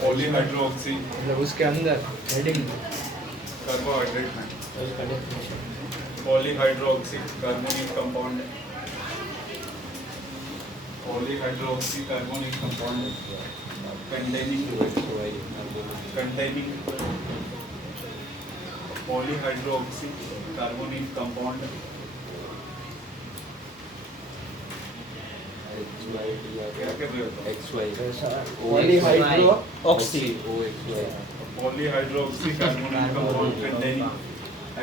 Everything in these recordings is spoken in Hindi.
पॉलीहाइड्रोक्सी मतलब उसके अंदर हेडिंग कार्बोहाइड्रेट में उसका definition polyhydroxy carbonic compound polyhydroxy carbonic compound containing polyhydroxy carbonic compound क्या कर रहे हो polyhydroxy polyhydroxy carbonic compound containing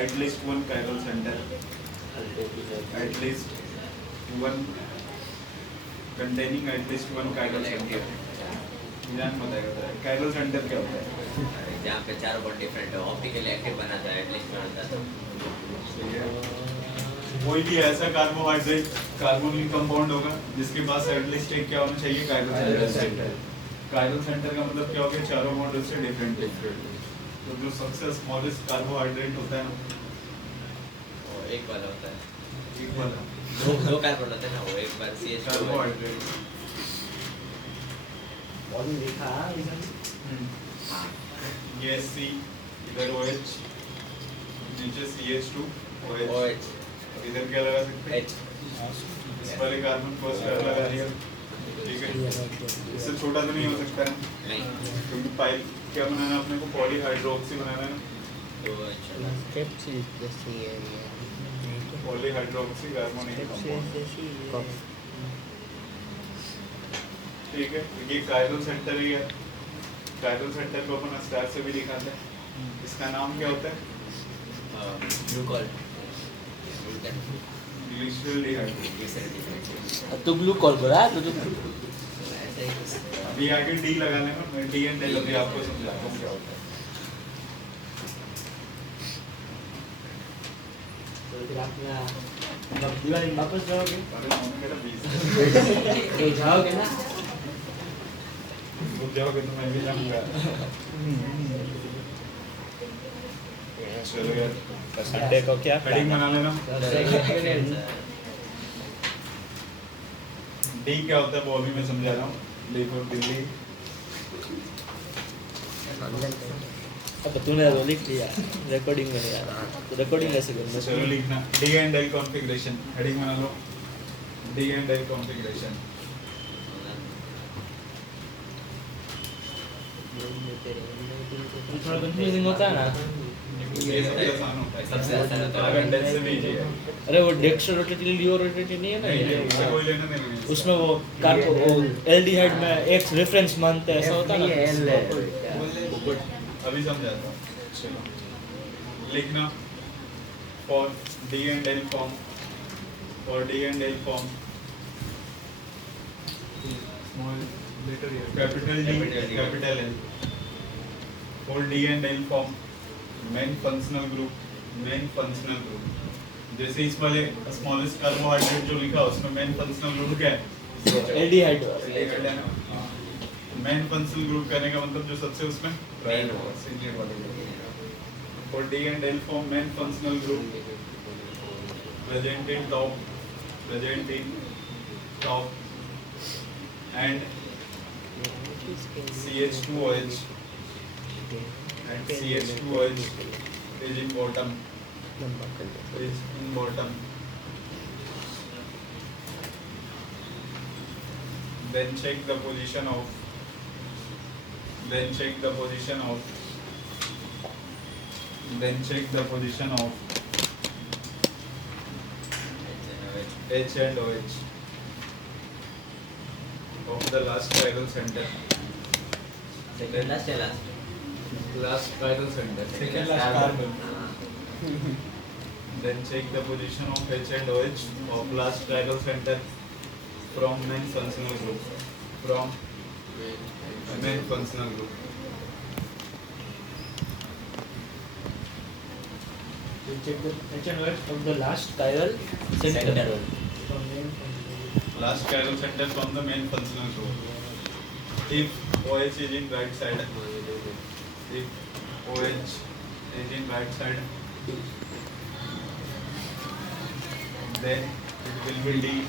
at least one chiral center at least one containing at least one chiral center ध्यान बताएगा जरा chiral center क्या होता है जहाँ पे चारों बॉन्ड डिफरेंट है ऑप्टिकली एक्टिव बनाता है एटलीस्ट बनाता है कोई भी ऐसा कार्बोहाइड्रेट कार्बोनिक कंपाउंड होगा जिसके पास एटलीस्ट एक क्या होना चाहिए chiral center chiral center का मतलब क्या हो गया चारों बॉन्ड उससे डिफरेंट तो जो सबसे स्मॉलेस्ट कार्बोहाइड्रेट होता है ना वो एक वाला होता है एक वाला दो कार्बन होते हैं ना वो एक बार CH2 कार्बोहाइड्रेट और लिखा इधर ये C इधर OH नीचे CH2 OH OH इधर क्या लगा सकते हैं H इस वाले कार्बन को स्क्वायर लगा दिया ठीक है इससे छोटा तो नहीं हो सकता है नहीं क्योंकि पाइप क्या बनाना है अपने को पॉलीहाइड्रोक्सी बनाना है ना तो अच्छा पॉलीहाइड्रोक्सी कार्बोनिक कंपाउंड ठीक है तो ये कायरल सेंटर ही है कायरल सेंटर को अपन स्टार से भी दिखाते हैं इसका नाम क्या होता है ग्लूकोल ग्लिसरॉल डिहाइड्रेट तो ग्लूकोल बोला तो ऐसे ही अभी आगे डी लगा लेना मैं डी एंड एल अभी आपको समझाता हूँ क्या होता है दिवाली वापस जाओगे अरे मैंने कहा 20 जाओगे ना रुक जाओगे तो मैं भी जाऊंगा चलो यार संडे को क्या हेडिंग बना लेना डी क्या होता है वो अभी मैं समझा रहा हूँ डी फॉर दिल्ली अब तूने तो लिख लिया रिकॉर्डिंग में यार तो रिकॉर्डिंग कैसे करूँगा चलो लिखना D and L configuration heading बना लो डी एंड एल कॉन्फ़िगरेशन थोड़ा कंफ्यूजिंग होता है ना ये सबसे आसान होता है सबसे आसान होता है। अगर डेल से नहीं चाहिए अरे वो डेक्स्ट्रो रोटेटिव लियो रोटेटिव नहीं है ना नहीं ये? उससे कोई लेना देना नहीं उसमें वो कार्बो वो एल्डिहाइड में एक रेफरेंस मानते हैं ऐसा होता है ना अभी समझाता हूँ चलो लिखना for D and L form for D and L form capital D capital L for D and L form main functional group जैसे इस वाले स्मॉलेस्ट कार्बोहाइड्रेट जो लिखा उसमें मेन फंक्शनल ग्रुप क्या है एल्डिहाइड मेन फंक्शनल ग्रुप करने का मतलब जो सबसे उसमें for D and L form main functional group present in top and CH2OH and CH2OH is in bottom then check the position of H and OH of the last chiral center. Second last या last Last chiral center. Second last carbon. Then check the position of H and OH of last chiral center from main functional group. check the H and OH of the last chiral center. Last chiral center from the main functional group. If OH is in right side, then it will be D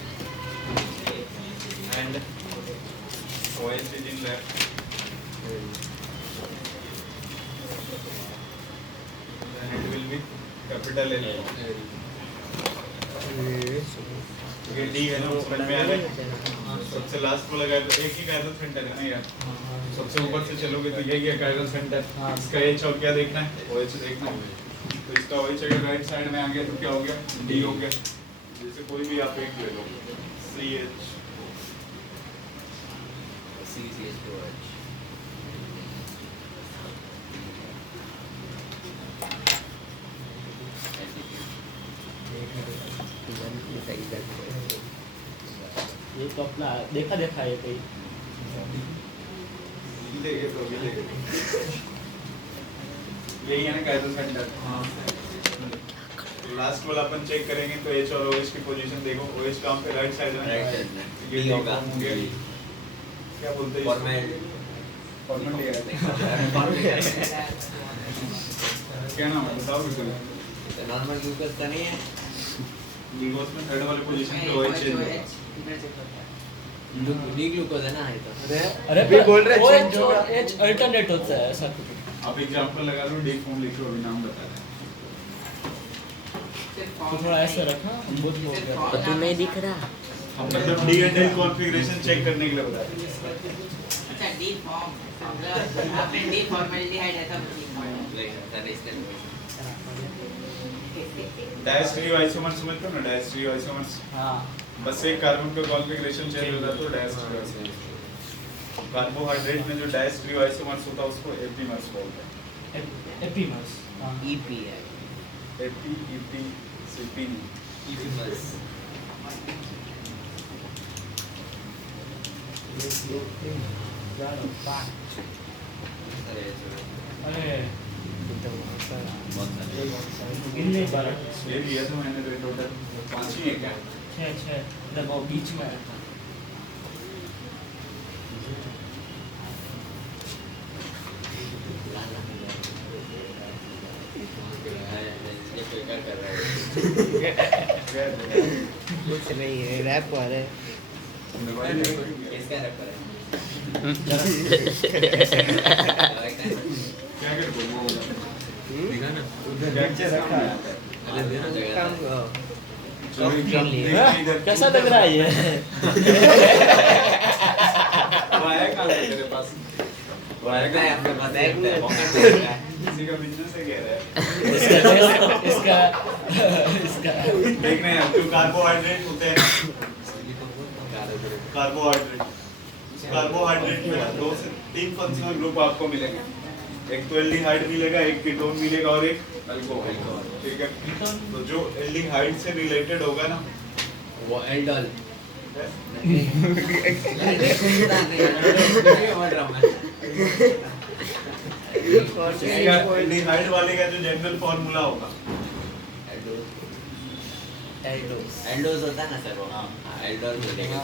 and OH is in left. Then it will be capital L. ये D है ना, समझ में आ रहा है? सबसे लास्ट को लगाया तो एक ही कायरल सेंटर है ना यार। सबसे ऊपर से चलोगे तो यही है कायरल सेंटर। इसका H और क्या देखना है? OH देखना है। तो इसका OH अगर राइट साइड में आ गया तो क्या हो गया? D हो गया। जैसे कोई भी आप एक ले लो, CH, CH2H. ये तो अपना देखा है कहीं। मिलेगा तो मिलेगा। यही है ना कायरल सेंटर। लास्ट वाला अपन चेक करेंगे तो H और OH की पोजीशन देखो। OH कहाँ पे? राइट साइड में। राइट साइड में ये D होगा। क्या बोलते हैं? फॉर्मेट क्या नाम है बताओ बिल्कुल। नॉर्मल ग्लूकोज का नहीं है। ग्लूकोज में थर्ड वाले पोजीशन पे OH है। डी ग्लूकोज है ना ये तो। अरे भी बोल रहे हैं OH change और होगा। H अल्टरनेट होता है ऐसा कुछ। आप एग्जांपल लगा लो, डी फॉर्म लिखो, अभी नाम बता रहे तो थोड़ा ऐसा रखा बहुत हो गया। तो तू नहीं दिख रहा। हम मतलब D and L configuration check करने के लिए बता रहे हैं। अच्छा डी फॉर्म आपने डी फॉर्मेल्डिहाइड ऐसा डायस्ट्रीओ आइसोमर समझते हो ना? डायस्ट्रीओ आइसोमर्स, हाँ बस एक कार्बन का कॉन्फ़िगरेशन चेंज हो जाता है तो डायस्ट्रीओ आइसोमर। कार्बोहाइड्रेट में जो डायस्ट्रीओ आइसोमर्स होता है उसको एपीमर्स बोलते हैं। एपीमर्स। हाँ ईपी है। AP, EP, CP. ईपीमर्स। अरे बहुत सारे। गिन नहीं पा रहा। ये लिया था मैंने तो टोटल 5 ही है क्या? 6 देखो बीच में है। ये कोई क्या कर रहा है? कुछ नहीं है, रैप हो रहा है। किसका रैपर है? क्या कर बोल वो दिखा ना। क्या रखा है? अरे देना काम जगह। चलो एग्जाम हाँ? कैसा लग रहा है ये? वाया कहाँ से तेरे पास? वाया लगता है कहाँ? आपके पास है पॉकेट में है। किसी का बिजनेस है कह रहा है। इसका देख रहे हैं जो कार्बोहाइड्रेट होते हैं, कार्बोहाइड्रेट में ना 2 से 3 फंक्शनल ग्रुप आपको मिलेंगे। एक तो एल्डिहाइड मिलेगा, एक कीटोन मिलेगा और एक अल्कोहल। ठीक है, तो जो एल्डिहाइड से रिलेटेड होगा ना वो एल्डोल। एल्डिहाइड वाले का जो जनरल फॉर्मूला होगा एल्डोज होता है ना सर वो। हाँ एल्डोल मिलेगा।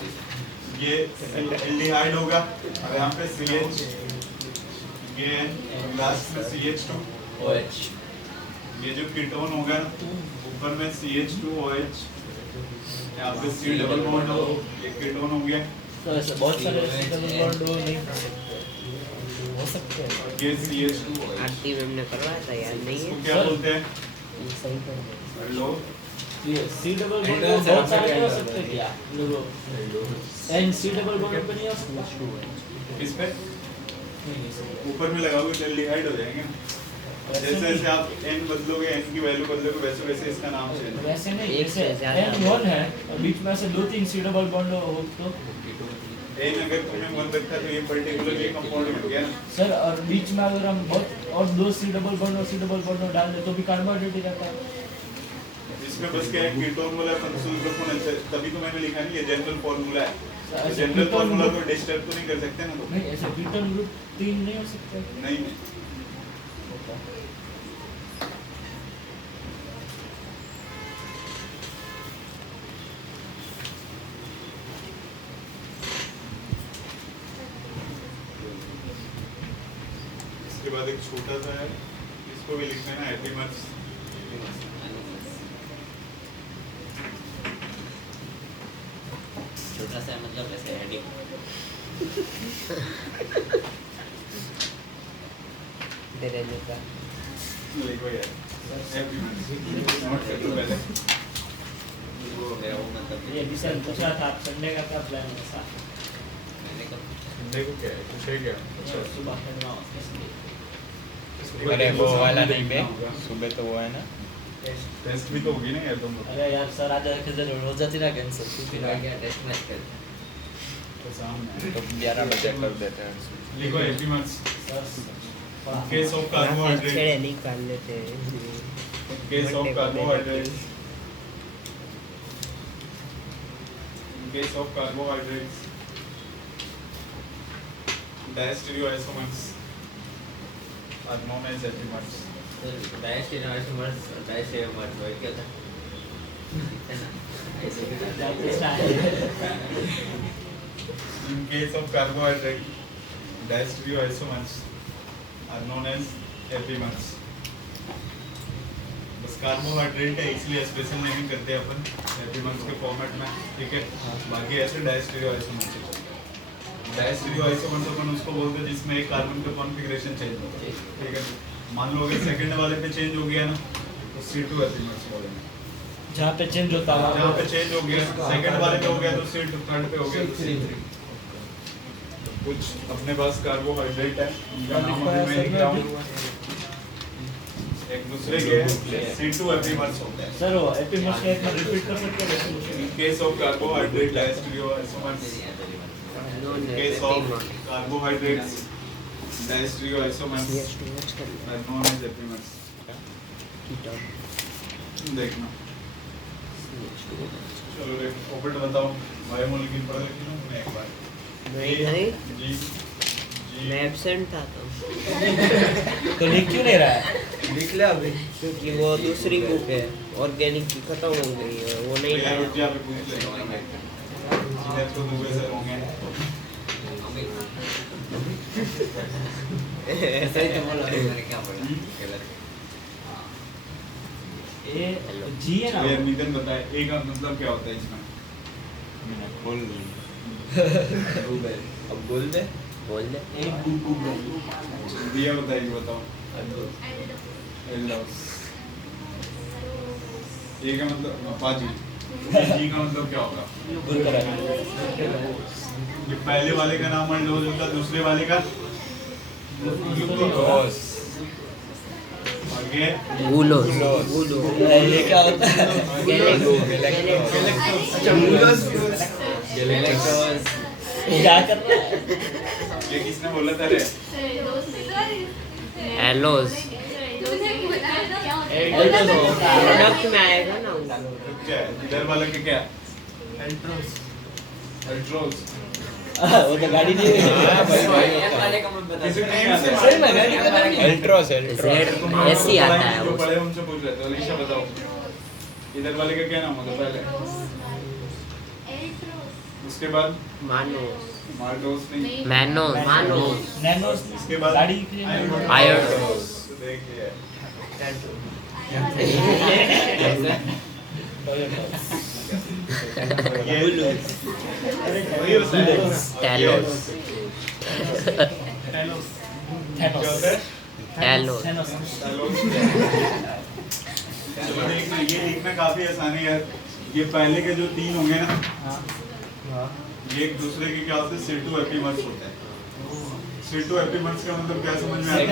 ये एल्डिहाइड होगा और यहाँ पे CH, ये लास्ट में CH2 OH। ये जो कीटोन होगा ऊपर में CH2OH, यहाँ पे C डबल बॉन्ड हो, ये कीटोन हो गया। तो ऐसे बहुत सारे डबल बॉन्ड हो नहीं हो सकते हैं। और ये CH2OH, आरती मैम ने करवाया था यार, नहीं इसको है। क्या बोलते हैं? ये सही कर लो ये सी डबल बॉन्ड Endol से बहुत सारे आपका हो क्या सकते हैं क्या? देखो एन सी डबल बॉन्ड पे नहीं हो सकता। किस पे? नहीं ऊपर में लगाओगे तो एल्डिहाइड हो जाएंगे ना। जैसे जैसे आप N बदलोगे, N की वैल्यू बदलोगे, वैसे वैसे इसका नाम चेंज होगा। वैसे नहीं, एक से जैसे ज्यादा। N1 है और बीच में से 2-3 सी डबल बॉन्ड हो तो N अगर तुमने 1 रखा तो ये पर्टिकुलर ये कंपाउंड बन गया ना। सर, और बीच में अगर हम बहुत और 2 सी डबल बॉन्ड और सी डबल बॉन्ड डाल दे तो भी कार्बोहाइड्रेट ही रहता है। इसमें बस क्या है, कीटोन वाला फंक्शनल ग्रुप होना चाहिए, तभी तो मैंने लिखा नहीं, ये जनरल फार्मूला है। ऐसे जनरल कीटोन फार्मूला ग्रुप- को डिस्टर्ब तो नहीं कर सकते ना तो। नहीं, ऐसे कीटोन ग्रुप 3 नहीं हो सकते। नहीं इसके बाद एक छोटा सा है, इसको भी लिखना है ना, एपिमर्स। छोटा सा मतलब ऐसे हेडिंग। तेरे जैसा लिखो यार हैप्पी मंथ नोट कर लो पहले वो मेरा वो मतलब ये विशाल पूछा था आप संडे का क्या प्लान है ऐसा मैंने कब देखो क्या है कुछ है क्या सुबह करना इसलिए अरे वो वाला नहीं बे सुबह तो वो है ना टेस्ट भी तो होगी ना यार तुम लोग अरे यार सर आज जरूर हो जाती ना कैंसर तू फिर फिर आ गया टेस्ट मैच करते हैं तो सामने तो 11 बजे कर देते हैं लिखो happy month sir case of छेड़े कार्बोहाइड्रेट निकाल लेते हैं case of carbohydrate case of carbohydrates diastereoisomers are known as happy months. Diastereomers वो क्या था है ना ऐसे भी करते हैं In case of carbohydrate, diastereoisomers are known as happy months. बस कार्बोहाइड्रेट है इसलिए स्पेशल नेमिंग करते हैं अपन हैप्पी मंथ्स के फॉर्मेट में, ठीक है। बाकी ऐसे डायस्टेरियोआइसोमर्स डायस्टेरियोआइसोमर्स अपन उसको बोलते हैं जिसमें एक कार्बन का कॉन्फ़िगरेशन चेंज होता है, ठीक है। मान लो अगर सेकंड वाले पे चेंज हो गया ना तो C2 हैप्पी मंथ्स बोलेंगे। जहाँ पे चेंज होता है जहाँ पे चेंज हो गया सेकंड वाले पे हो गया तो C2, थर्ड पे हो गया तो C3। कुछ अपने पास कार्बोहाइड्रेट है उनका नाम अभी मैं लिख रहा हूँ, एक दूसरे के C2 हैप्पी मंथ्स होते हैं। सर वो हैप्पी मंथ का एक बार रिपीट कर सकते हैं In case of carbohydrate diastereoisomers, in case of carbohydrates diastereoisomers are known as happy months. देखना चलो रे ओपेट बताओ बायोमोलिक्यूल पढ़ लेती हूँ मैं एक बार। नहीं जी मैं एब्सेंट था तो लिख क्यों नहीं रहा है लिख ले अभी क्योंकि वो दूसरी बुक है ऑर्गेनिक की खत्म हो गई है वो नहीं यार था उठ जा, अभी पूछ लेगा सीधे तो दुबई से होंगे। ऐसा ही तो बोला मैंने क्या बोला ये जी है ना यार नितिन बताए ए का मतलब क्या होता है इसमें? बोल अब बोल दे बोल दे दिया बताएगी बताओ। एल्डोस ए का मतलब पाजी, जी का मतलब क्या होगा? ये पहले वाले का नाम एल्डोस होता, दूसरे वाले का ग्लूकोज, आगे गुलोस ये क्या होता है क्या कर रहा है ये किसने बोला था रे? एलोस प्रोडक्ट में आएगा ना क्या है? इधर वाले के क्या? एल्ट्रोस। वो तो गाड़ी नहीं है वाले का मत बता किसी को नहीं आता? सही में गाड़ी का नाम एल्ट्रोस ऐसे ही आता है जो वो पढ़े उनसे पूछ रहे थे। अलीशा बताओ इधर वाले का क्या नाम होता पहले? उसके बाद मानोस मार्डोस नहीं, मानोस नैनो इसके बाद गाड़ी के लिए आयोडोस। देख लिया ये वही होता है। टैलोस क्या होता है? टैलोस चलो देखना, ये लिखना काफी आसान है यार। ये पहले के जो तीन होंगे ना ये एक दूसरे के क्या होते हैं? C2 हैप्पी मंथ्स होता है। C2 हैप्पी मंथ्स का मतलब क्या समझ में आता है?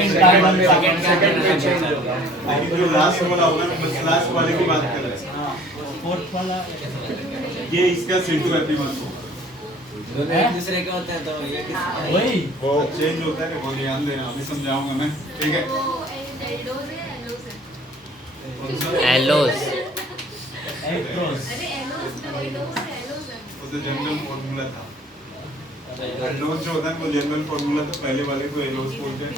लेकिन जो लास्ट वाला होगा ना बस लास्ट वाले की बात कर रहे हैं। फोर्थ वाला ये इसका C2 हैप्पी मंथ्स होगा। दोनों एक दूसरे के होते हैं तो ये किस वही वो चेंज होता है, वो ध्यान देना, अभी समझाऊंगा मैं, ठीक है? एलोस एल्ट्रोस वो तो जनरल फॉर्मूला था। एल्डोस जो होता है वो जनरल फॉर्मूला था, पहले वाले को एलोस बोलते हैं।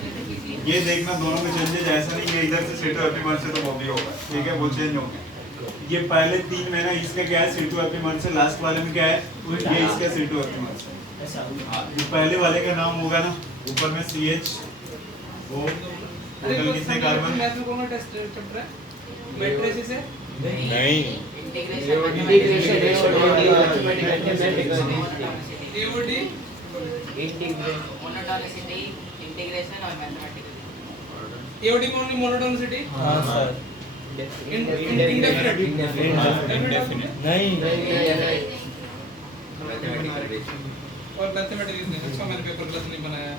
ये देखना दोनों में चेंजेस ऐसा नहीं है इधर से C2 हैप्पी मंथ से तो वो भी होगा, ठीक है? वो चेंज होंगे। ये पहले तीन में ना इसका क्या है? C2 हैप्पी मंथ से, लास्ट वाले में क्या है? ये इसका C2 हैप्पी मंथ से। ऐसा जो पहले वाले का नाम होगा ना ऊपर में CH, वो टोटल कितने कार्बन? नहीं इंटीग्रेशन Monotonicity, integration और mathematical. AOD में only monotonicity? हाँ सर Indefinite. नहीं मैथमेटिकल और मैथमेटिक्स नहीं, अच्छा मैंने पेपर गलत नहीं बनाया है।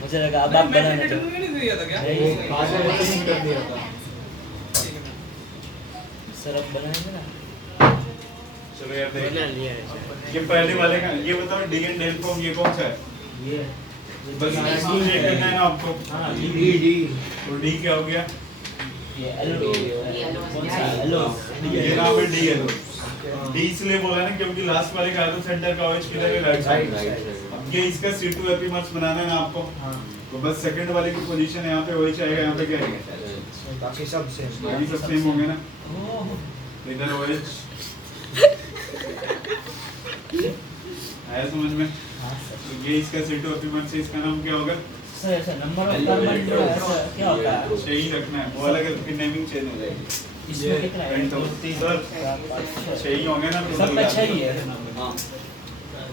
मुझे लगा अब आप बनाना मैथमेटिक्स चाहते में नहीं दिया था क्या? नहीं। पास में कर दिया था। सर अब बनाएंगे ना चलो यार बना देखिए लिया है सर। ये पहले वाले का ये बताओ डी एंड डेल फॉर्म ये कौन सा है बस इसको चेक करना है ना आपको तो डी क्या हो गया ये एलो कौन सा एलो ये नाम है डी एलो डी इसलिए बोला ना क्योंकि लास्ट वाले का एलो सेंटर का OH किधर है राइट साइड अब ये इसका C2 एपिमर्स बनाना है ना आपको तो बस सेकंड वाले की पोजीशन यहाँ पे OH आएगा यहाँ पे क्या आएगा बाकी सब सेम बाकी सब सेम होंगे ना इधर OH आया समझ में तो ये इसका C2 एपिमर्स है इसका नाम क्या होगा सर ऐसा नंबर ऑफ कार्बन जो है ऐसा क्या होता है सही रखना है वो अलग है फिर नेमिंग चेंज हो जाएगी इसमें कितना है पेंटो सर सही होंगे ना सब अच्छा ही है हाँ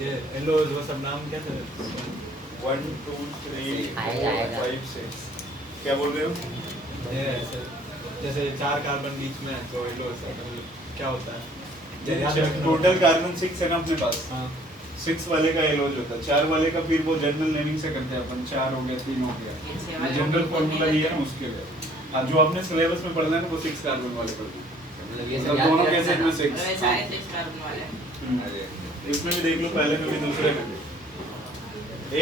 ये येलो वो सब नाम क्या थे 1 2 3 आएगा, 4 5 6 क्या बोल रहे हो ये ऐसे जैसे 4 कार्बन बीच में है तो येलो क्या होता है टोटल कार्बन 6 है ना अपने पास हाँ 6 वाले का एलोज होता है 4 वाले का फिर वो जनरल नेमिंग से करते हैं अपन 4 हो गया 3 हो गया जनरल फॉर्मूला ये है ना उसके लिए हाँ जो आपने सिलेबस में पढ़ना है ना वो 6 कार्बन वाले पढ़ना मतलब ये मतलब दोनों कैसे में 6 अरे सारे 6 कार्बन वाले हैं। इसमें भी देख लो पहले में भी दूसरे में भी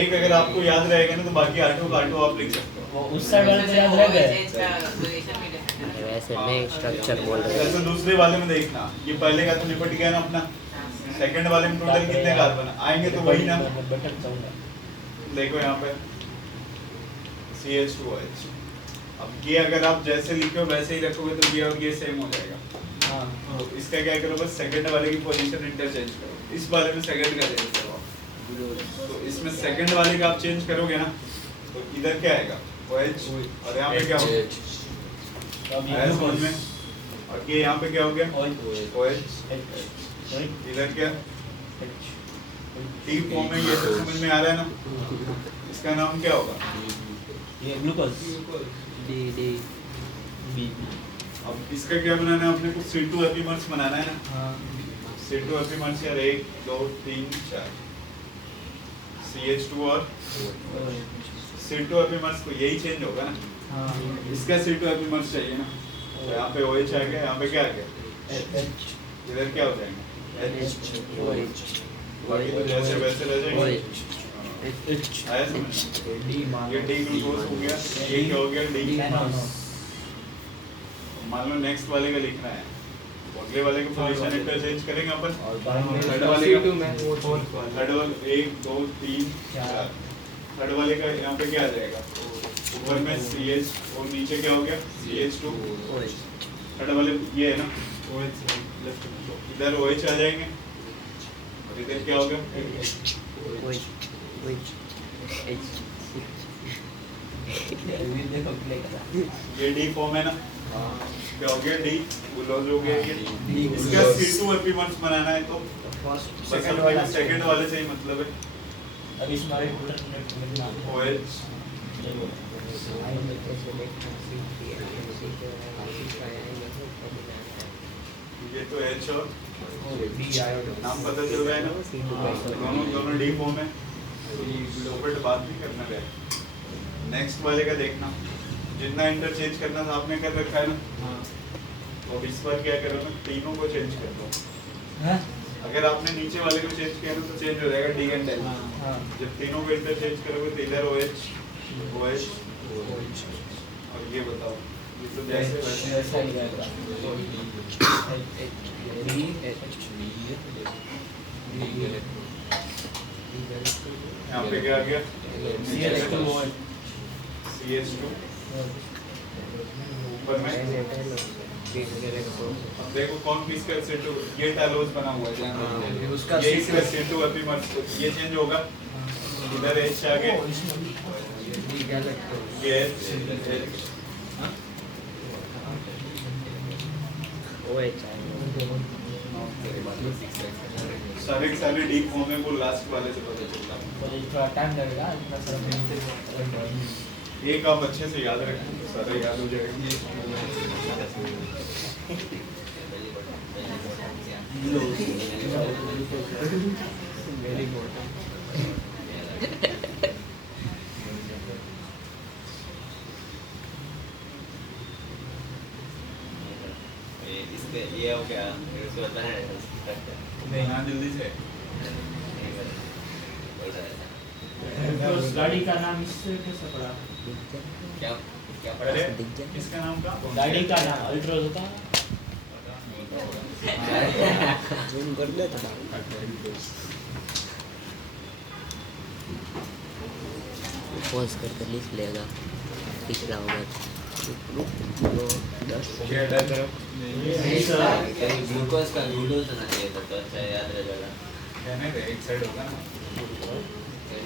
एक अगर आपको याद रहेगा ना तो बाकी आठों का आठों आप लिख सकते हो वो उस साइड वाले तो याद रह गए इसका पोजीशन भी ले सकते हैं। वैसे नए स्ट्रक्चर बोल रहे जैसे हैं दूसरे वाले में देखना ये पहले का तो निपट गया ना अपना सेकंड वाले में टोटल कितने कार्बन आएंगे तो वही ना बटन चाहूंगा देखो यहाँ पे CH2OH अब ये अगर आप जैसे लिखो वैसे ही रखोगे तो ये और ये सेम हो जाएगा हाँ तो इसका क्या करो बस सेकंड वाले की पोजीशन इंटरचेंज करो इस वाले में सेकंड का चेंज करो तो इसमें सेकंड वाले का आप चेंज करोगे ना तो इधर क्या आएगा OH और यहाँ पे क्या होगा अब ये आया समझ में और ये यहाँ पे क्या हो गया OH इधर क्या टी फॉर्म में ये सब समझ में आ रहा है ना इसका नाम क्या होगा ये ग्लूकोज डी डी बी अब इसका क्या बनाना है अपने को C2 एपिमर्स बनाना है ना हाँ C2 एपिमर्स यार 1 2 3 4 CH2 और C2 एपिमर्स को यही चेंज होगा ना हाँ इसका C2 एपिमर्स चाहिए ना तो यहाँ पे OH आ गया यहाँ पे क्या आ गया इधर क्या हो जाएगा बाकी तो जैसे वैसे रह जाएंगे आया समझ ये डी ग्लूकोज हो गया ये क्या हो गया डी मान लो नेक्स्ट वाले का लिखना है अगले वाले का पोजीशन इंटरचेंज करेंगे अपन थर्ड वाले का थर्ड वाले 1 2 3 4 थर्ड वाले का यहाँ पे क्या आ जाएगा ऊपर में CH और नीचे क्या हो गया CH2 थर्ड वाले ये है ना इधर OH आ जाएंगे और इधर क्या होगा ये डी फॉर्म है ना क्या हो गया डी ग्लूकोज हो गया ये इसका C2 एपिमर्स बनाना है तो सेकंड वाले से ही मतलब है अब इसमें OH ये तो H और नाम पता चल रहा है ना दोनों डी फॉर्म है बट बात भी करना है नेक्स्ट वाले का देखना जितना इंटरचेंज करना था आपने कर रखा है ना तो अब इस बार क्या करो ना तीनों को चेंज कर दो अगर आपने नीचे वाले को चेंज किया ना तो चेंज हो जाएगा डी एंड एल जब तीनों को इंटरचेंज करोगे तो इधर OH OH और ये बताओ ये तो जैसे वैसे ऐसा ही रहेगा यहाँ पे क्या आ गया CH2 ऊपर में देखो कौन किस का C2 ये टालोज बना हुआ है उसका ये इसका C2 एपिमर्स ये चेंज होगा इधर H आ गया ये H OH सारे के सारे डीप फॉर्म में वो लास्ट वाले से पता चलता है। बोले थोड़ा टाइम लगेगा इतना सारा नीचे एक आप अच्छे से याद रखें तो सारा याद हो जाएगा। वेरी गुड इसके ये हो गया फिर उसके बाद बनाना है नहीं हाँ जल्दी से तो उस गाड़ी का नाम इससे कैसे पड़ा? क्या क्या पढ़ा अरे किसका नाम का गाड़ी का नाम अल्ट्रोज होता जूम कर ले थोड़ा पॉज करके लिख लेगा पिछला होगा ग्लूकोज का ग्लूकोज होना चाहिए तो अच्छा याद रह जाएगा कहने थे एक साइड होगा ना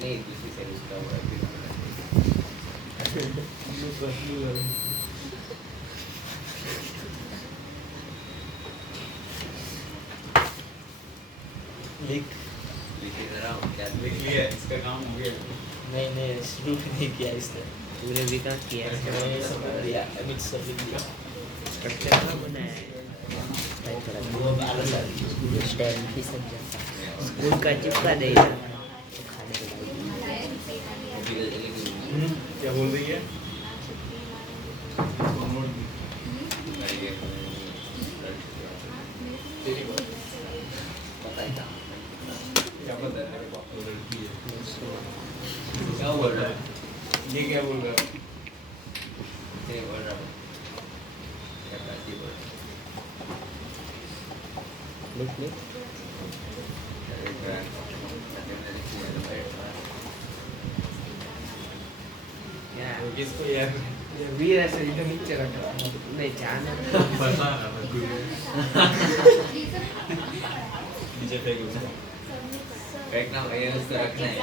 नहीं दूसरी साइड उसका होगा लिख लिख रहा हूँ क्या लिख लिया इसका काम हो गया। नहीं शुरू नहीं किया इसने पूरे विकास किया है मैंने सब कर दिया अमित सब लिख दिया स्ट्रक्चर का बनाया है वो आलस आ रही है स्टैंड भी सब जाता स्कूल का चिपका देगा क्या बोल रही है तेरी बात क्या पता है तेरे को लड़की है क्या बोल रहा है ये क्या बोल रहा है क्या बोल रहा है क्या करती बोल लिख ले किसको यार वीर ऐसे इधर नीचे रखा नहीं जाना पता ना नीचे फेंक उसको फेंकना ये उसको रखना है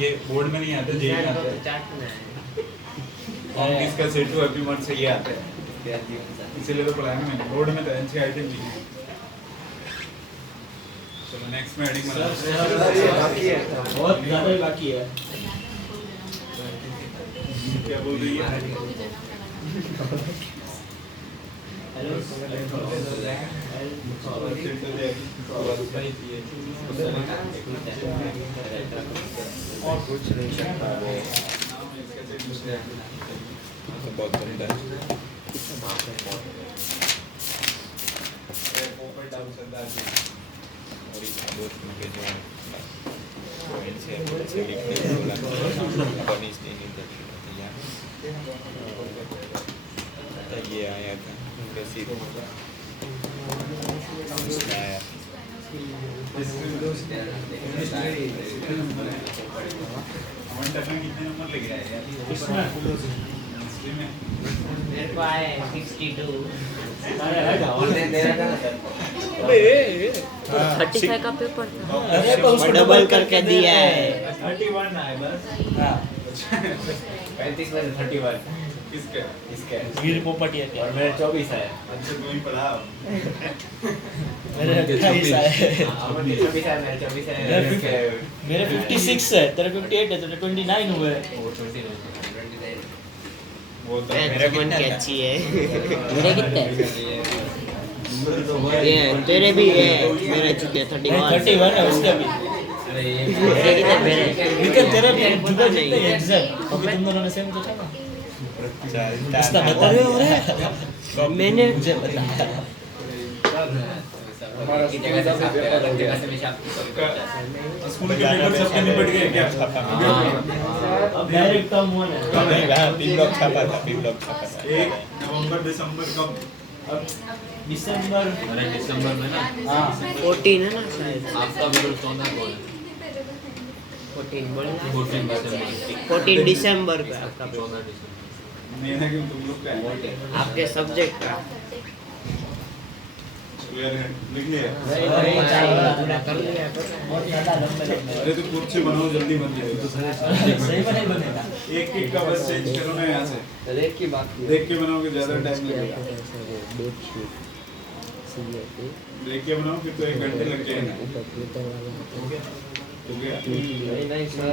ये बोर्ड में नहीं आता जेल में आता है चाटना है हम इसका सेट टू हैप्पी मंथ से ये आता है क्या जीवन सा इसीलिए तो पढ़ाया मैंने बोर्ड में तो अच्छे आइटम भी है। चलो नेक्स्ट में हेडिंग बना बहुत ज़्यादा ही बाकी है क्या बोल रही है हेलो और कुछ नहीं सकता वो तो बहुत गंदा है और इस दोस्त के जो इनसे लिखने बोला बनी नहीं तो ये आया था उनका सीट आया कितने नंबर लगे आए यार हिस्ट्री में मेरे को आए 62 35 का पेपर था अरे पर उसको डबल करके दिया है 31 आए बस हाँ 35 में 31 किसके इसके वीर पोपटिया के और मेरे 24 है अच्छा तू ही पढ़ा मेरे 28 है अमन 24 है मेरे 24 है इसके मेरे 56 है तेरे 58 है तेरे 29 हुए वो 29 वो तो मेरे मन की अच्छी है मेरे कितने वो ये तेरे भी है मेरे कितने 31 है उसका भी अरे ये मेरे कितने मेरे लेकिन तेरे भी पता जुदा नहीं जितने एग्जैक्ट क्योंकि तुम दोनों ने सेम तो था ना इसका बता अरे मैंने मुझे बता की जगह से साफ करा रख जगह से मैं साफ स्कूल के पेपर सबके निपट गए क्या अब डायरेक्ट कम हुआ ना पिनलॉक छापा था 1 नवंबर दिसंबर कब अब दिसंबर दिसंबर में ना हाँ 14 है ना शायद आपका बिल्कुल 14 कौन 14 बोल 14 दिसंबर पे आपका पेपर 14 दिसंबर मेरा क्यों तुम लोग का है आपके सब्जेक्ट का यार लिख लिया पूरा कर लिया बहुत ज़्यादा लंबे अरे तो खुद से बनाओ जल्दी बन जाएगा सही में नहीं बनेगा एक एक का बस चेंज करो ना यहाँ से देख की बात देख के बनाओगे ज्यादा टाइम लगेगा ब्रेक के बनाओ फिर तो 1 घंटे लग जाएंगे हो गया नहीं सर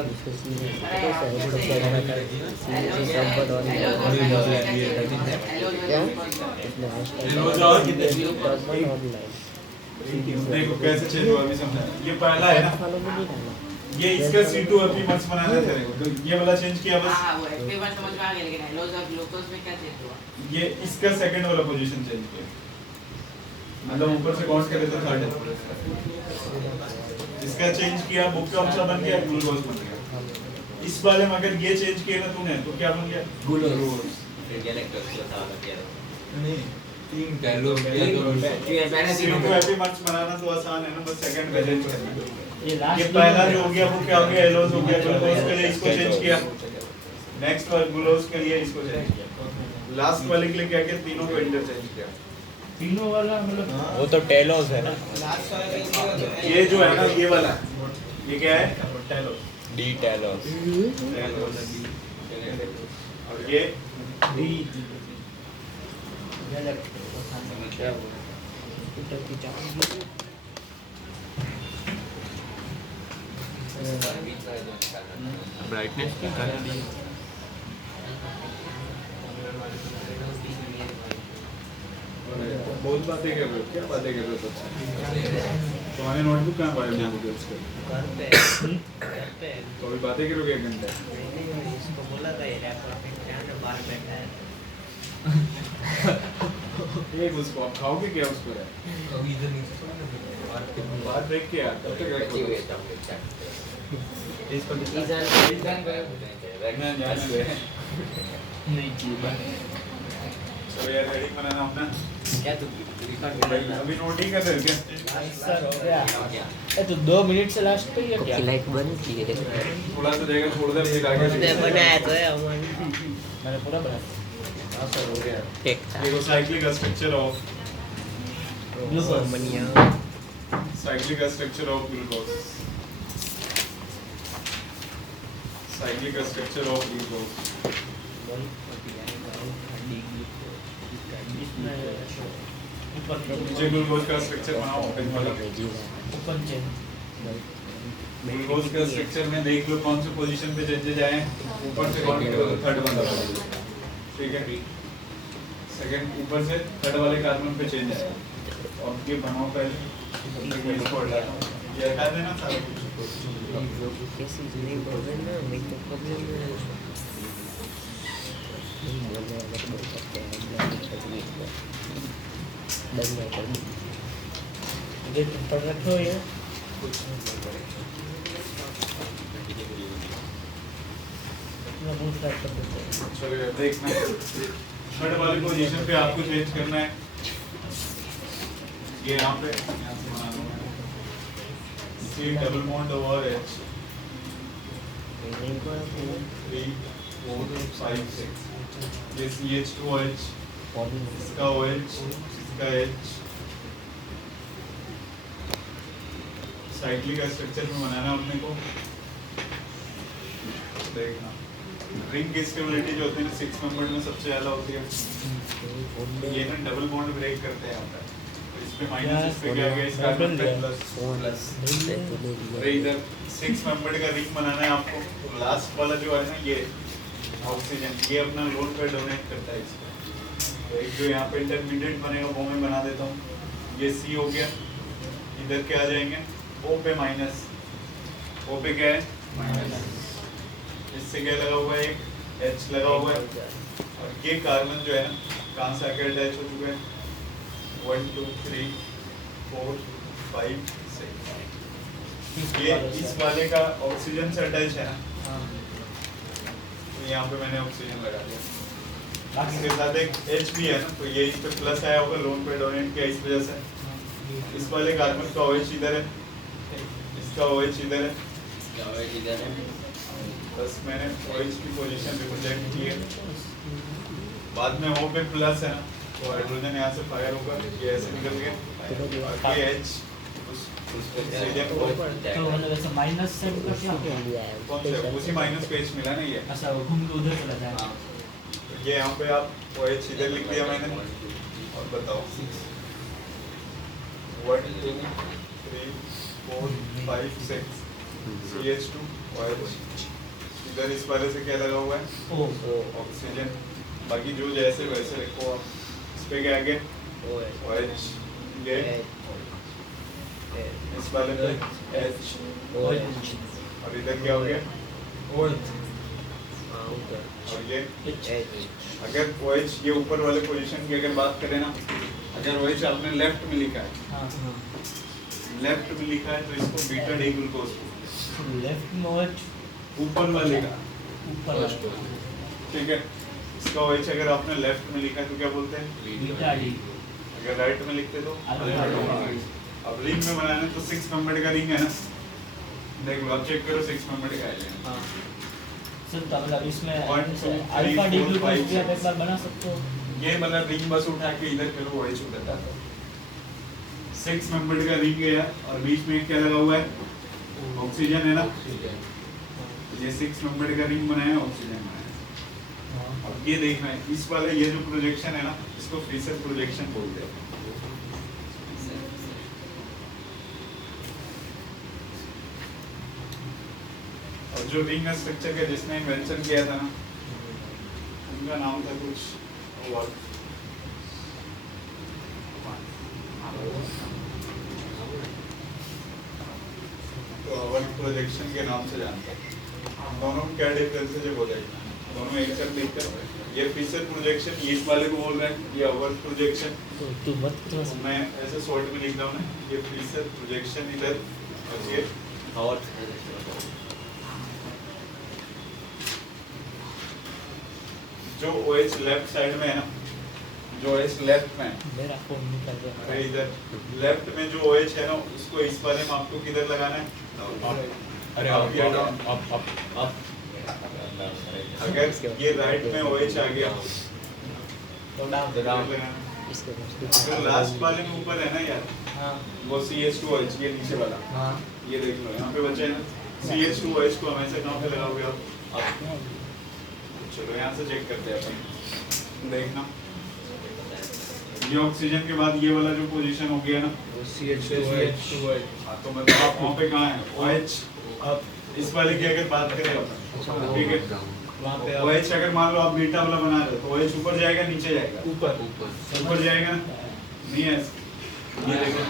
देखो कैसे चेंज हुआ अभी समझा ये पहला है ना ये इसका C2 अभी मत बनाना था तो ये वाला चेंज किया बस हाँ वो FP वन समझ में आ गया लेकिन हेलोज और ग्लूकोज में क्या चेंज हुआ ये इसका सेकंड वाला पोजीशन चेंज किया मतलब ऊपर से काउंट करे तो थर्ड इसका चेंज किया बुक का ऑप्शन बन गया ग्लूकोज बन गया इस वाले में अगर ये चेंज किया ना तूने तो क्या बन गया ग्लूकोज फिर इलेक्ट्रॉन का था क्या नहीं 3 डायलॉग C2 हैप्पी मंच बनाना तो आसान है ना बस सेकंड पे चेंज करना ये ये पहला जो हो गया वो क्या हो गया एलोज हो गया ग्लूकोज के लिए इसको चेंज किया नेक्स्ट वाला ग्लूकोज के लिए इसको चेंज किया लास्ट वाले के लिए क्या किया तीनों को इंटरचेंज किया तीनों वाला मतलब वो तो टेलोस है ना ये जो है ना ये वाला ये क्या है टेलोस डी टेलोस और ये ब्राइटनेस की कलर बहुत बातें कर रहे हो क्या बातें कर रहे हो तुम्हारे नोटबुक कहाँ पड़े हैं मुझे उसके तो अभी बातें करोगे 1 घंटे इसको बोला था ये रैपर पे क्या बाहर बैठा है ये उसको आप खाओगे क्या उसको यार कभी इधर नहीं बाहर ब्रेक के यार तब तक बची हुई रखो है तब तक इसको ईजान रखना जाने दे नहीं चाहिए तो यार रेडी बनाना अपना क्या तू अभी नोट ही कर रहे हो क्या सर हो गया ए तो 2 मिनट से लास्ट पे या क्या लाइट बंद की है देखो थोड़ा सा जगह छोड़ दे फिर आगे उसने बनाया तो है हमारे मैंने पूरा बनाया हां सर हो गया टेक था देखो साइक्लिक स्ट्रक्चर ऑफ ग्लूकोज बनिया cyclic structure of glucose cyclic structure of glucose मुझे ग्लूकोज का स्ट्रक्चर बनाओ ओपन वाला ओपन चेन ग्लूकोज का स्ट्रक्चर में देख लो कौन से पोजीशन पे चेंजेस आए ऊपर से काउंट करो तो थर्ड बंदा ठीक है सेकंड ऊपर से थर्ड वाले कार्बन पे चेंज आया और ये बनाओ पहले तब तक मैं इसको हटा दूं ये हटा देना सारा कुछ कैसी नहीं बोल रहे ना मैं तो प्रॉब्लम है नहीं बोल रहे अगर बोल सकते हैं डन नहीं कर देख पढ़ रखे हो ये अपना मूड खराब कर देते हैं चलो यार देखना थर्ड वाले पोजीशन पे आपको चेंज करना है ये यहाँ से बना दूँ मैं C double bond over H 3 4 5 6 ये CH2OH इसका OH इसका H साइक्लिक स्ट्रक्चर में बनाना अपने को देखना रिंग की स्टेबिलिटी जो होती है ना 6 मेंबर में सबसे ज्यादा होती है ये ना डबल बॉन्ड ब्रेक करते हैं यहाँ पर तो इस पे माइनस इस पे क्या गया इस कार्बन पे प्लस अरे इधर 6 मेंबर का रिंग बनाना है आपको तो लास्ट वाला जो है ना ये ऑक्सीजन ये अपना लोड पे डोनेट करता है इसको तो एक जो यहाँ पे इंटरमीडिएट बनेगा वो मैं बना देता हूँ ये C हो गया इधर क्या आ जाएंगे O पे माइनस O पे क्या है माइनस इससे क्या लगा हुआ है एक H लगा हुआ है और ये कार्बन जो है ना कहाँ से आकर अटैच हो चुका है 1 2 3 4 5 6 ये इस वाले का ऑक्सीजन से अटैच है ना तो यहाँ पे मैंने ऑक्सीजन लगा दिया इसके साथ एक H भी है ना तो ये इस पे प्लस आया होगा लोन पे डोनेट किया इस वजह से इस वाले कार्बन का OH इधर है इसका OH इधर है बस मैंने OH की पोजीशन रिप्रेजेंट की है बाद में O पे प्लस है ना तो हाइड्रोजन यहाँ से फायर होगा ये ऐसे निकल गया और ये H उस ऑक्सीजन को तो मतलब ऐसा माइनस से का क्या कौन सा उसी माइनस पे H मिला ना ये अच्छा वो घूम के उधर चला जाए हाँ तो ये यहाँ पे आप OH इधर लिख दिया मैंने और बताओ 1 2 3 4 5 6 CH2OH। इधर इस वाले से क्या लगा हुआ है? ओ ऑक्सीजन। बाकी जो जैसे वैसे रखो आप। इस पे क्या आगे? OH। ये इस वाले पे H। और इधर क्या हो गया? और ये अगर OH ये ऊपर वाले पोजीशन की अगर बात करें ना, अगर OH आपने लेफ्ट में लिखा है, लेफ्ट में लिखा है तो इसको बीटा डी ग्लूकोज, लेफ्ट में OH ऊपर वाले का, ऊपर ठीक है। इसका OH अगर आपने लेफ्ट में लिखा है तो क्या बोलते हैं? Beta D. अगर राइट में लिखते तो अब रिंग में बनाना तो 6 मेंबर का रिंग है ना, देखो आप चेक करो 6 मेंबर का है। हाँ सुनता मतलब इसमें 1 2 अल्फा 3 डी 4 ग्लूकोज 5 भी आप एक बार बना सकते हो। ये मतलब रिंग बस उठा के इधर करो OH उधर डाल दो। 6 मेंबर का रिंग है और बीच में क्या लगा हुआ है? ऑक्सीजन है ना, ये 6 मेंबर का रिंग बनाया है, ऑक्सीजन बनाया है। और ये देखना है इस वाले ये जो प्रोजेक्शन है ना, इसको फिशर प्रोजेक्शन बोलते हैं। और जो रिंग स्ट्रक्चर का जिसने इन्वेंशन किया था ना, उनका नाम था कुछ और तो अवन प्रोजेक्शन के नाम से जानते हैं। दोनों में क्या डिफरेंस है जब हो जाएगा, दोनों एक साथ देखकर ये फिशर प्रोजेक्शन ये इस वाले को बोल रहे हैं, ये अवन प्रोजेक्शन तू मत तो मैं ऐसे शॉर्ट में लिख रहा हूँ ना, ये फिशर प्रोजेक्शन इधर और ये और जो OH लेफ्ट साइड में है ना, जो OH लेफ्ट में है, मेरा फोन निकल गया। अरे इधर लेफ्ट में जो OH है ना, उसको इस वाले में आपको किधर लगाना है? अरे up या down? अब अगर ये राइट में OH आ गया तो डाउन तो डाउन लगाना। इसके जो लास्ट वाले में ऊपर है ना यार, हाँ वो CH2OH, ये नीचे वाला, हाँ ये देख लो यहाँ पे बचा है ना। CH2OH को हमेशा कहाँ पे लगाओगे आप? चलो यहाँ से चेक करते हैं अपन, देखना ये ऑक्सीजन के बाद ये वाला जो पोजीशन हो गया ना, CH2OH। हाँ तो मतलब आप वहाँ पे कहाँ है? OH। अब इस वाले की अगर बात करें अपन, ठीक है, वहाँ पे OH अगर मान लो आप बीटा वाला बना रहे हो तो OH ऊपर जाएगा नीचे जाएगा? ऊपर जाएगा ना, नहीं है ये देखो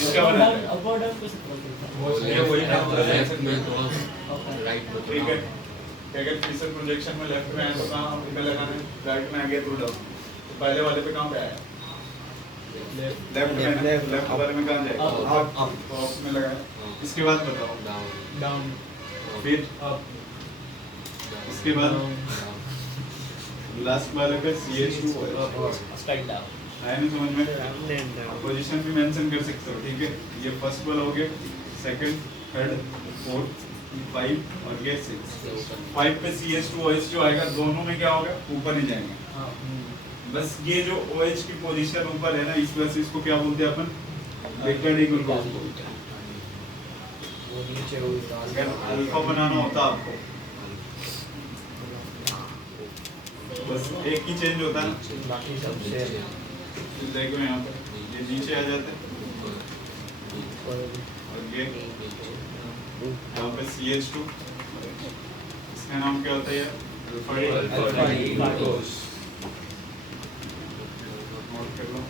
इसका बना है। अप और डाउन कैसे बोलते हैं? ये वही ना होता है, लेफ्ट में तो राइट में ठीक है। अगर फिशर प्रोजेक्शन में लेफ्ट में है तो कहाँ पे लगाना है? राइट में आ गया तो डाउन, तो पहले वाले पे कहाँ पे आया? लेफ्ट में ना, लेफ्ट वाले में कहाँ जाएगा? Up, अप, तो अप में लगाया। इसके बाद बताओ, डाउन डाउन फिर अप इसके बाद लास्ट वाले पे CH2OH स्ट्राइक डाउन। आया नहीं समझ में? पोजीशन भी मेंशन कर सकते हो, ठीक है। ये फर्स्ट वाला हो गया, सेकंड, थर्ड, फोर्थ, 5 और ये 6। 5 पे CH2OH जो आएगा दोनों में क्या होगा? ऊपर ही जाएंगे। बस ये जो OH की पोजीशन ऊपर है ना, इस वजह से इसको क्या बोलते हैं अपन? बीटा डी ग्लूकोज बोलते हैं। वो नीचे हुई अगर अल्फा बनाना होता आपको, बस एक ही चेंज होता है ना, बाकी सब सेम। देखो यहाँ पे ये नीचे आ जाते हैं और ये यहाँ पे CH2, इसका नाम क्या होता है यार? Alpha D glucose. नोट कर लो,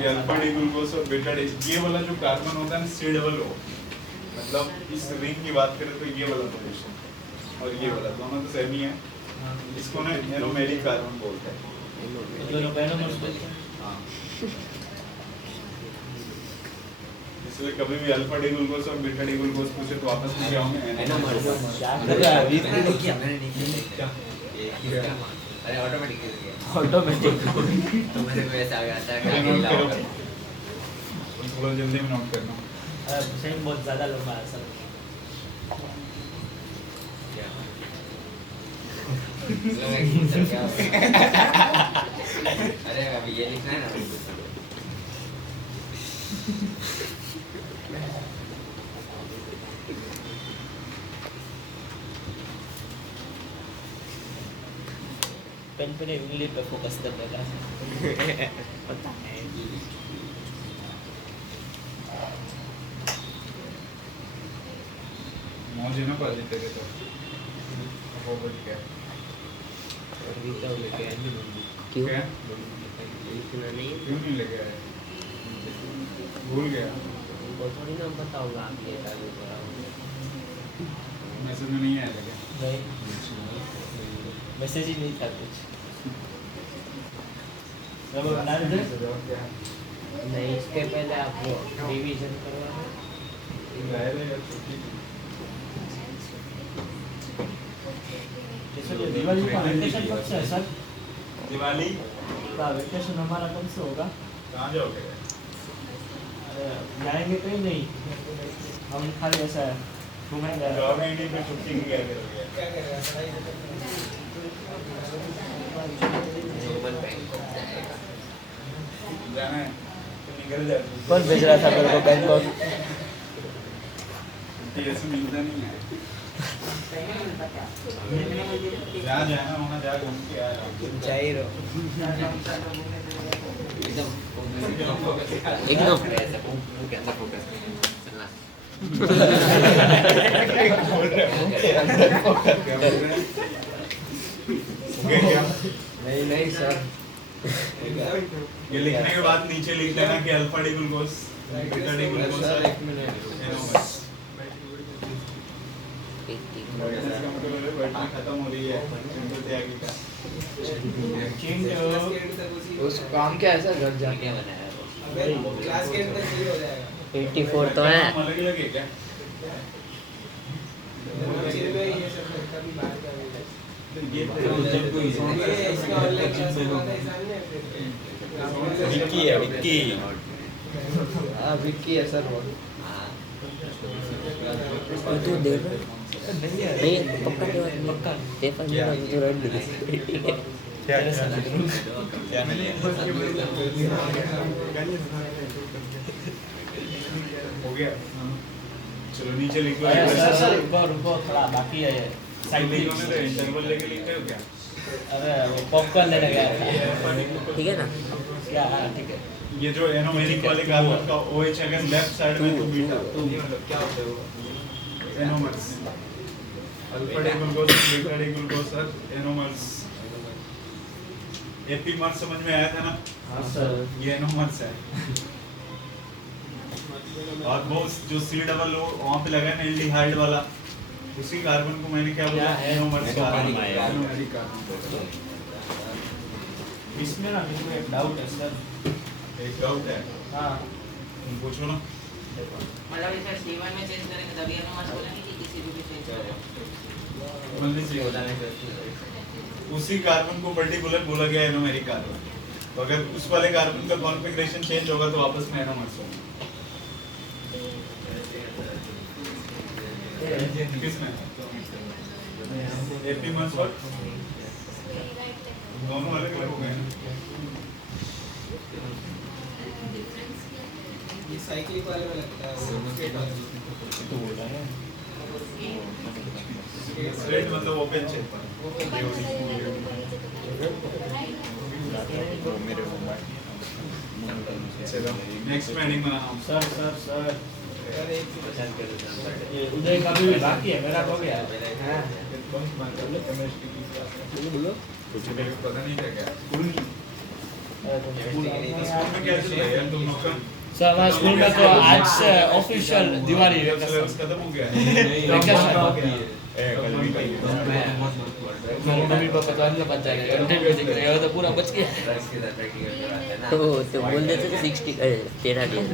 ये अल्फा डी ग्लूकोज और बीटा डी, ये वाला जो कार्बन होता है ना C डबल O, मतलब इस रिंग की बात करें तो ये वाला पोजीशन और ये वाला दोनों तो सेम ही है। इसको ना एरोमेरिक कार्बन बोलते हैं। दोनों पहले मत बोलते हैं। हाँ। इसलिए कभी भी अल्फा डी ग्लूकोज और बीटा डी ग्लूकोज पूछे तो आपस में क्या होंगे? क्या कर रहा है अभी? मैंने किया ये किया अरे ऑटोमेटिक गिर गया ऑटोमेटिक। तो मेरे को ऐसा आ गया था अरे कि नोट करो, लाओ थोड़ा जल्दी में नोट करना। सही बहुत ज़्यादा लंबा है सर। अरे अभी ये लिखना है ना पेन पे नहीं, उंगली पे फोकस करने का। पता है मुझे ना पता तेरे तो वो बोल क्या रीता लेके आई नहीं मम्मी क्यों? क्या इतना नहीं क्यों नहीं लेके आए भूल गया उनको थोड़ी ना पता होगा आप ये चालू कराओ मैसेज में नहीं आया था क्या नहीं मैसेज ही नहीं था कुछ अब बना दे नहीं इसके पहले आप वो रिवीजन करवाना जैसे दिवाली का वेकेशन कब से है सर? दिवाली का वेकेशन हमारा कब से होगा? कहाँ जाओगे अरे जाएंगे कहीं नहीं, हम खाली ऐसा घूमेंगे। गवर्नमेंट पे छुट्टी की क्या करोगे जाना है तो निकल जाते कौन भेज रहा था मेरे को बैंकॉक? ऐसे मिलता नहीं है जहाँ जाना वहाँ जा घूम के आया जाइरो एकदम नहीं नहीं सर ये लिखने के बाद नीचे लिख देना कि alpha D glucose beta D glucose sir एक मिनट एनोमस इसका मतलब है बैटरी खत्म हो रही है चिंटू त्यागी का उस काम क्या है सर घर जाके बनाया क्लास के अंदर क्लियर हो जाएगा 84 तो है। अलग अलग है क्या चिल में ये सब कभी बाहर का नहीं ये इसका ऑनलाइन क्लास होगा था एग्जाम विक्की है विक्की हाँ विक्की है सर वो तू देख नहीं पक्का के बाद पक्का पेपर में तो रख दे ठीक है। क्या क्या नहीं है हो गया चलो नीचे लिख लो सर रुको थोड़ा बाकी है साइड में इन्होंने तो इंटरवल लेके लिखे हो क्या अरे वो पॉपकॉर्न लेने गया था। ठीक है ना? क्या? हाँ ठीक है। ये जो एनोमेरिक वाले कार्बन का OH अगर लेफ्ट साइड में तो बीटा मतलब क्या होता है वो anomers alpha D glucose beta D glucose sir anomers epimers समझ में आया था ना हाँ सर। ये एनोमर्स है और वो जो C डबल O वहाँ पे लगा है ना एल्डिहाइड वाला उसी कार्बन को मैंने क्या बोला एनोमर्स एनोमेरिक कार्बन इसमें ना मेरे को एक डाउट है सर। एक डाउट है हाँ पूछो ना मतलब इसे C1 में चेंज करेंगे तभी एनोमर्स बोलेंगे कि किसी भी चेंज करें जल्दी से उसी कार्बन को पर्टिकुलर बोला गया एनोमेरिक कार्बन तो अगर उस वाले कार्बन का कॉन्फ़िगरेशन चेंज होगा तो वापस में एनोमर्स होगा किसमें एपीमर्स और दोनों अलग अलग हो गए ना ये साइक्लिक वाले में लगता है स्ट्रेट मतलब ओपन चेक मेरे को चलो नेक्स्ट में हेडिंग बनाना हूं सर सर सर ये उदय का भी बाकी है, मेरा हो गया। हाँ कुछ मेरे को पता नहीं था क्या स्कूल में क्या चल रहा है यार तुम लोग का सर हमारे स्कूल में तो आज से ऑफिशियल दिवाली सिलेबस खत्म हो गया है कल भी मम्मी पापा तो अन्य बच जाएगा, कंटिन्यू दिख रहा है तो पूरा बच गया। तो बोल देते थे 60 13 डेज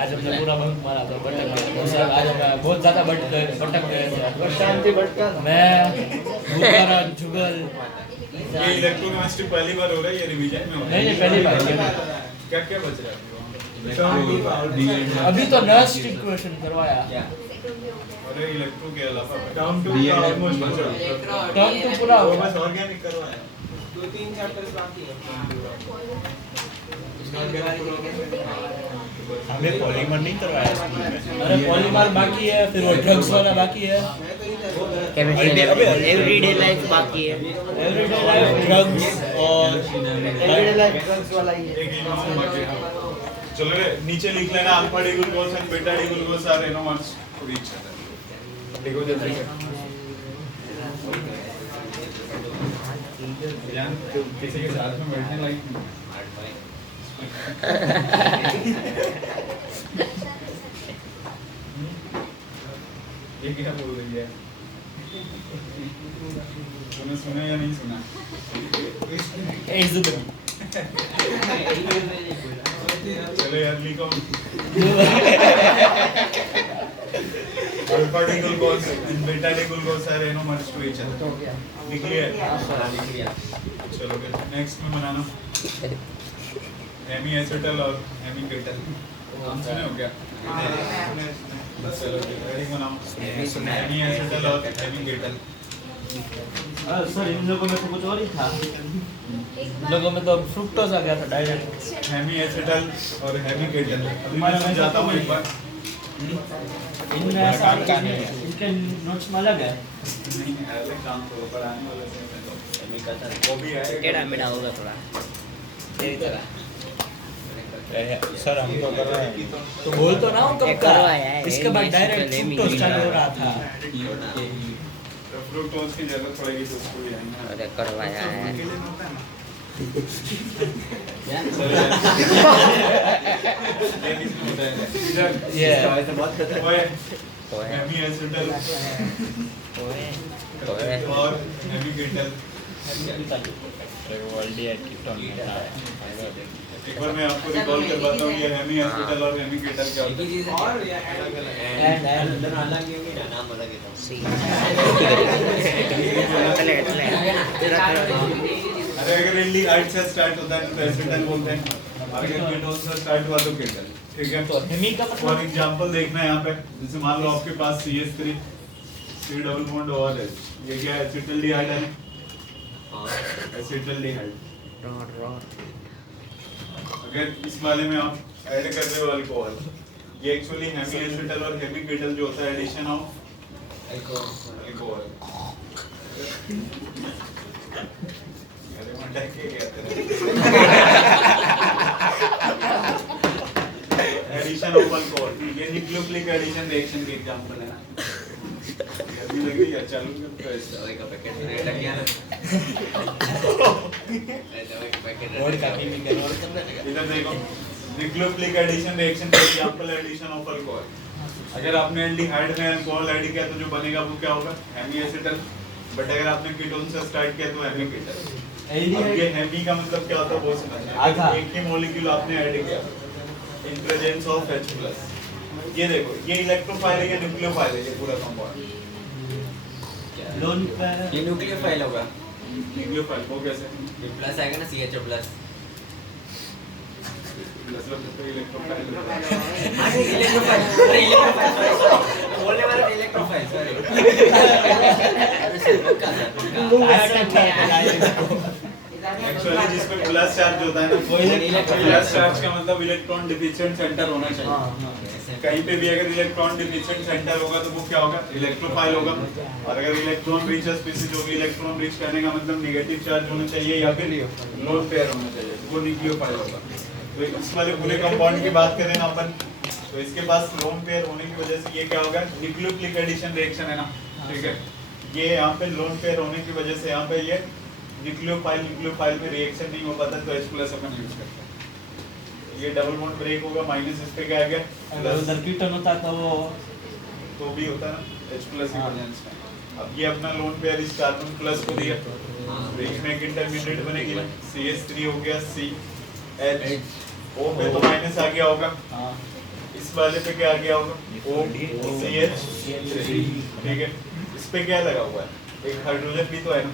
आज हमने पूरा बंक मारा था, भटक गए सर। आज हम बहुत ज़्यादा भटक गए शांति भटका मैं भूखाराम जुगल ये इलेक्ट्रोकेमिस्ट्री पहली बार हो रहा है ये रिवीजन में हो रहा है नहीं पहली बार क्या क्या बच रहा है अभी तो नर्स इक्वेशन करवाया। अरे इलेक्ट्रो के अलावा डाउन टू ऑलमोस्ट बच रहा है टर्म तो पूरा हो बस ऑर्गेनिक करवाया 2-3 चैप्टर्स बाकी है हमें पॉलीमर नहीं करवाया अरे पॉलीमर बाकी है, फिर वो ड्रग्स वाला बाकी है, केमिस्ट्री एवरीडे लाइफ बाकी है। एवरीडे लाइफ ड्रग्स और एक इनोम बाकी है चलो रे नीचे लिख लेना alpha D glucose and beta D glucose are anomers to each other. लिखो जल्दी से। यार किसी के साथ में बैठने लायक ये क्या बोल रही है? तूने सुना या नहीं सुना? चलो यार लिखो। Alpha D glucose and beta D glucose are anomers to each other. लिख लिया? चलो फिर नेक्स्ट में बनाना हेमी एसिटल और हेमी केटल। नाम सुने हो क्या? बस चलो रेडी बनाओ हेमी एसिटल और हेमी केटल। सर इन लोगों में तो कुछ और ही था। इन लोगों में तो फ्रुक्टोज आ गया था डायरेक्ट। हेमी एसिटल और हेमी केटल। अभी मैं समझाता हूँ एक बार। इनमें ऐसा इनके नोट्स में अलग है। नहीं अलग काम करो पढ़ाने वाले से हेमी का था वो भी है टेढ़ा मेढ़ा होगा थोड़ा तेरी तरह। सर हम तो कर रहे हैं। तो बोल तो ना हूँ ये कब का। करवाया है, इसके बाद ये डायरेक्ट हेमी फ्रुक्टोज चालू हो रहा था। तो फ्रुक्टोज की जरूरत पड़ेगी तो उसको भी आएंगे। अरे करवाया है ये ओए हेमी एसिटल ओए और हेमी केटल। एक बार मैं आपको रिकॉल करवाता हूँ ये हेमी एसिटल और हेमी केटल क्या होता है। और या अलग दोनों अलग ही होंगे ना, नाम अलग है तो सी चले अरे अगर एल्डिहाइड से स्टार्ट होता है तो एसिटल बोलते हैं, अगर कीटोन से स्टार्ट हुआ तो केटल। ठीक है तो हेमी का मतलब फॉर एग्जांपल देखना है यहाँ पे, जैसे मान लो आपके पास CH3 C double bond OH, ये क्या है? एसिटल्डिहाइड है। एसिटल्डिहाइड। अगर इस वाले में आप ऐड कर रहे हो अल्कोहल, ये एक्चुअली हेमी एसिटल और हेमी केटल जो होता है एडिशन ऑफ अल्कोहल। अरे मटा के क्या एडिशन ऑफ अल्कोहल, ये न्यूक्लियोफिलिक एडिशन रिएक्शन के एग्जांपल है ना। अभी लग रही है चालू करते हैं दवाई का पैकेट में लग गया ना, दवाई का पैकेट और का केमिकल और इधर देखो न्यूक्लियोफिलिक एडिशन रिएक्शन का एग्जांपल एडिशन ऑफ अल्कोहल। अगर आपने एल्डिहाइड में अल्कोहल ऐड किया तो जो बनेगा वो क्या होगा? Hemy acetal. बट अगर आपने कीटोन से स्टार्ट किया तो हेमी केटल। अब ये हेमी का मतलब क्या होता है वो समझना। एक ही मॉलिक्यूल आपने ऐड किया इन प्रेजेंस ऑफ H+। ये देखो ये इलेक्ट्रोफाइल है, ये न्यूक्लियोफाइल है, ये पूरा कंपाउंड लोन पे ये न्यूक्लियोफाइल होगा। न्यूक्लियोफाइल वो कैसे? ये प्लस आएगा ना CHO प्लस। मतलब तो इलेक्ट्रोफाइल अरे इलेक्ट्रोफाइल बोलने वाला इलेक्ट्रोफाइल सॉरी। एक्चुअली जिसमें प्लस चार्ज होता है ना वो प्लस चार्ज का मतलब इलेक्ट्रॉन डिफिशिएंट सेंटर होना चाहिए। कहीं पे भी अगर इलेक्ट्रॉन डिफिशिएंट सेंटर होगा तो वो क्या होगा? इलेक्ट्रोफाइल होगा। और अगर इलेक्ट्रॉन रिच स्पीशीज होगी, इलेक्ट्रॉन रिच करने का मतलब नेगेटिव चार्ज होना चाहिए या फिर लोन पेयर होना चाहिए, वो न्यूक्लियोफाइल होगा। तो इस वाले पूरे कंपाउंड की बात करें ना अपन, तो इसके पास लोन पेयर होने की वजह से ये क्या होगा? न्यूक्लियोफिलिक एडिशन रिएक्शन है ना। ठीक है, ये यहाँ पे लोन पेयर होने की वजह से यहाँ पे ये न्यूक्लियोफाइल में रिएक्शन नहीं हो पाता तो H+ अपन यूज करते हैं। ये डबल बॉन्ड ब्रेक होगा, माइनस इस पे क्या आ गया? अगर उधर कीटोन होता तो भी होता ना H+ इक्विवेलेंस में। अब ये अपना लोन पेयर इस कार्बन प्लस को दिया, तो इसमें एक इंटरमीडिएट बनेगी ना, CH3 हो गया CH, O पे तो माइनस आ गया होगा, इस वाले पे क्या आ गया होगा? OCH3। ठीक है, इस पे क्या लगा हुआ है? एक हाइड्रोजन भी तो है ना।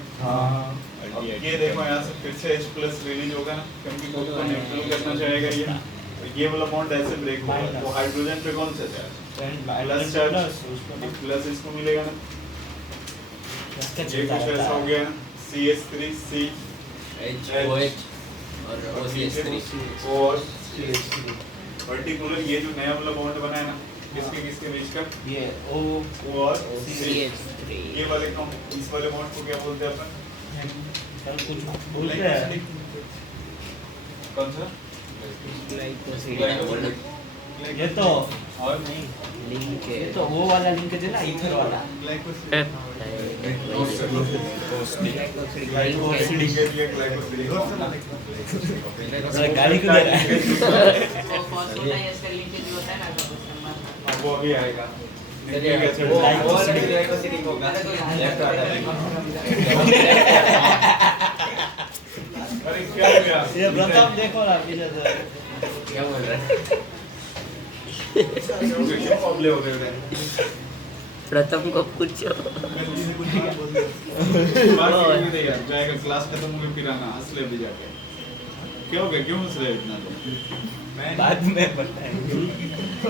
अब ये देखो यहाँ से फिर से H+ रिलीज होगा ना, क्योंकि खुद को न्यूट्रल करना चाहेगा ये। तो ये वाला बॉन्ड ऐसे ब्रेक होगा, तो हाइड्रोजन पे कौन सा चार्ज? प्लस चार्ज, प्लस इसको मिलेगा ना। ये कुछ ऐसा हो गया ना, CH3 C OH और OCH3 और पर्टिकुलर ये जो नया वाला बॉन्ड बना है ना, किसके बीच का? ये O और C। CH3 ये वाले इस वाले बॉन्ड को क्या बोलते हैं अपन? कुछ बोलते हैं कौन सा? ये तो और लिंक ये तो वो वाला लिंक है ना ईथर वाला अरे गाड़ी क्यों दे रहा है वो फॉस्फोडाइएस्टर लिंकेज जो होता है ना उसका कुछ नंबर अब वो भी आएगा वो ग्लाइकोसिडिक होगा लेफ्ट वाला अरे क्या हो गया ये प्रताप देखो ना पीछे से क्या बोल रहा है क्यों प्रॉब्लम हो गए प्रथम को पूछो जाएगा क्लास खत्म हो गई फिर आना हंस ले भी जाके क्या हो गया क्यों हंस रहे हो इतना तो बाद में बताएंगे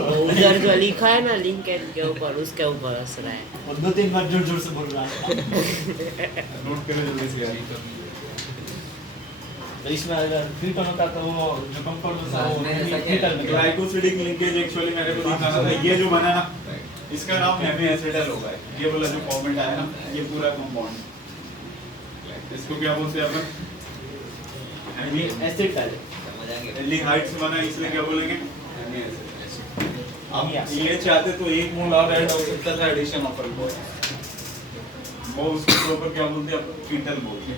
उधर जो लिखा है ना लिंक के ऊपर उसके ऊपर हंस रहा है और 2-3 बार जोर जोर से बोल रहा है नोट करो जल्दी से यार तो इसमें अगर फीटन होता तो वो जो कंपाउंड होता बाद में ऐसा वो क्या फीटल में ग्लाइकोसिडिक लिंकेज एक्चुअली मेरे को दिखाना था ये जो बना ना इसका नाम हेमी एसिटल होगा ये वाला जो फॉर्मेट आया ना ये पूरा कंपाउंड इसको क्या बोलते हैं अपन हेमी एसिड डाले समझ आएंगे एल्डिहाइड से बना इसलिए क्या बोलेंगे हेमी एसिड अब Yes. ये चाहते तो एक मोल और ऐड हो सकता था एडिशन ऑफ अल्कोहल वो उसके ऊपर क्या बोलते हैं अपन कीटल बोलते हैं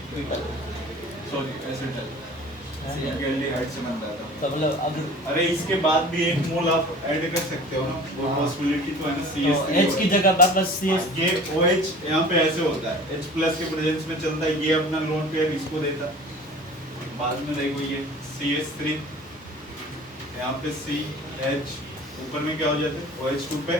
सॉरी एसिटल एल्डिहाइड से बन रहा था तो मतलब अगर अरे इसके बाद भी एक मोल आप ऐड कर सकते हो ना वो पॉसिबिलिटी तो है ना CH3 H की जगह वापस CH ये OH यहाँ पे ऐसे होता है H प्लस के प्रेजेंस में चलता है ये अपना लोन पेयर इसको देता बाद में देखो ये CH3 यहाँ पे CH ऊपर में क्या हो जाता है OH2 पे